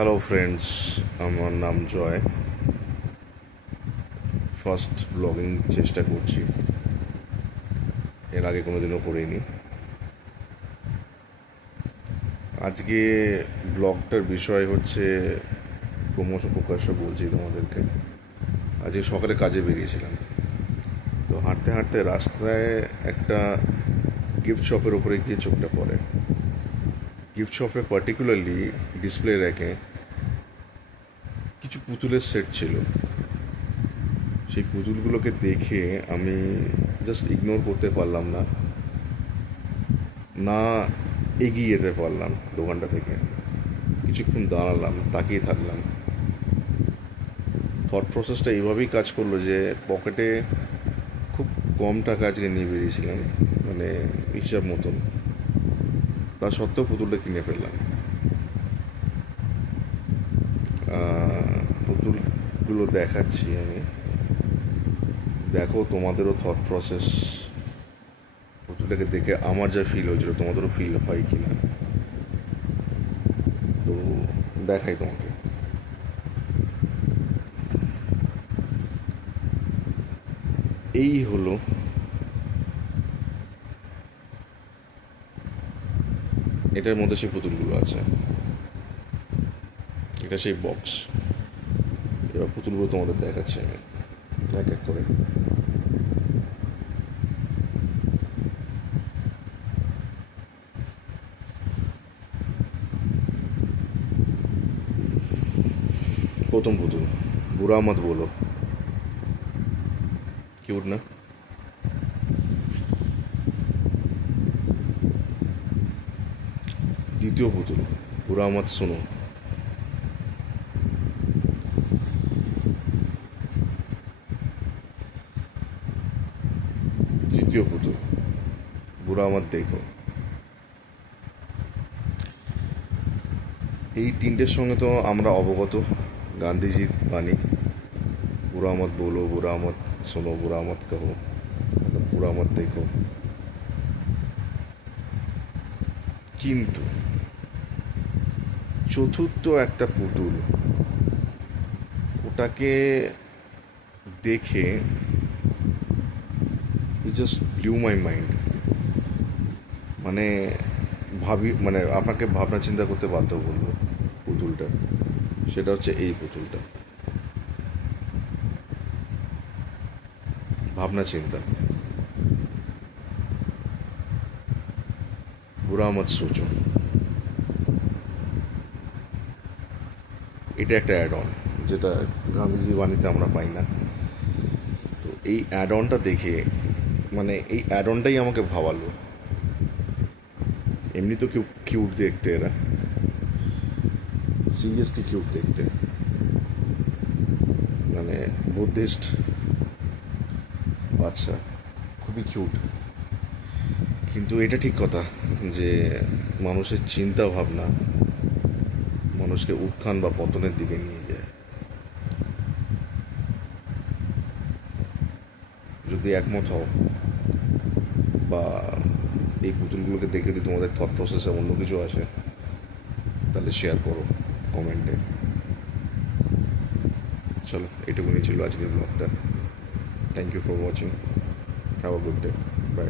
Hello friends, আমার নাম জয়। First blogging চেষ্টা করছি, এর আগে কোনোদিনও করিনি। আজকে ব্লগটার বিষয় হচ্ছে ক্রমশ প্রকাশ্য বলছি তোমাদেরকে। আজকে সকালে কাজে বেরিয়েছিলাম, তো হাঁটতে হাঁটতে রাস্তায় একটা গিফট শপের ওপরে গিয়ে চোখটা পড়ে। গিফট শপে পার্টিকুলারলি ডিসপ্লে রেখে কিছু পুতুলের সেট ছিল। সেই পুতুলগুলোকে দেখে আমি জাস্ট ইগনোর করতে পারলাম না, না এগিয়ে যেতে পারলাম দোকানটা থেকে। কিছুক্ষণ দাঁড়ালাম, তাকিয়ে থাকলাম। থট প্রসেসটা এইভাবেই কাজ করলো যে পকেটে খুব কম টাকা আজকে নিয়ে বেরিয়েছিলাম, মানে হিসাব মতন। তা সত্ত্বেও পুতুলটা কিনে ফেললাম। পুতুলগুলো দেখাচ্ছি আমি, দেখো তোমাদেরও থট প্রসেস পুতুলটাকে দেখে আমার যা ফিল হয়েছিল তোমাদেরও ফিল হয় কি না। তো দেখাই তোমাকে। এই হলো এটার মধ্যে সেই পুতুলগুলো আছে, এটা সেই বক্স। এবার পুতুলগুলো তোমাদের দেখাচ্ছি আমি এক এক করে। প্রথম পুতুল, বুড়া মত বলো, কিউট না? দ্বিতীয় পুতুল, বুড়া মত শোনো। তৃতীয় পুতুল, বুড়া মত দেখো। এই তিনটের সঙ্গে তো আমরা অবগত, গান্ধীজির বাণী, বুড়া মত বলো, বুড়া মত শোনো, বুড়া মত কহো, বুড়া মত দেখো। কিন্তু চতুর্থ একটা পুতুল, ওটাকে দেখে it just blew my mind. মানে মানে আপনাকে ভাবনা চিন্তা করতে বাধ্য করলো পুতুলটা। সেটা হচ্ছে এই পুতুলটা, ভাবনা চিন্তা। বুড়া মত সোচো, এটা একটা অ্যাড অন, যেটা গান্ধীজি বাণীতে আমরা পাই না। তো এই অ্যাড অনটা দেখে, মানে এই অ্যাড অনটাই আমাকে ভাবালো। এমনি তো কিউট দেখতে এরা, সিরিয়াসলি কিউট দেখতে, মানে বুদ্ধিস্ট বাচ্চা, খুবই কিউট। কিন্তু এটা ঠিক কথা যে মানুষের চিন্তা ভাবনা মানুষকে উত্থান বা পতনের দিকে নিয়ে যায়। যদি একমত হও বা এই পুতুলগুলোকে দেখে যদি তোমাদের থট প্রসেসে অন্য কিছু আসে, তাহলে শেয়ার করো কমেন্টে। চলো, এটুকুনি ছিল আজকের ব্লগটা। Thank you for watching. Have a good day. By.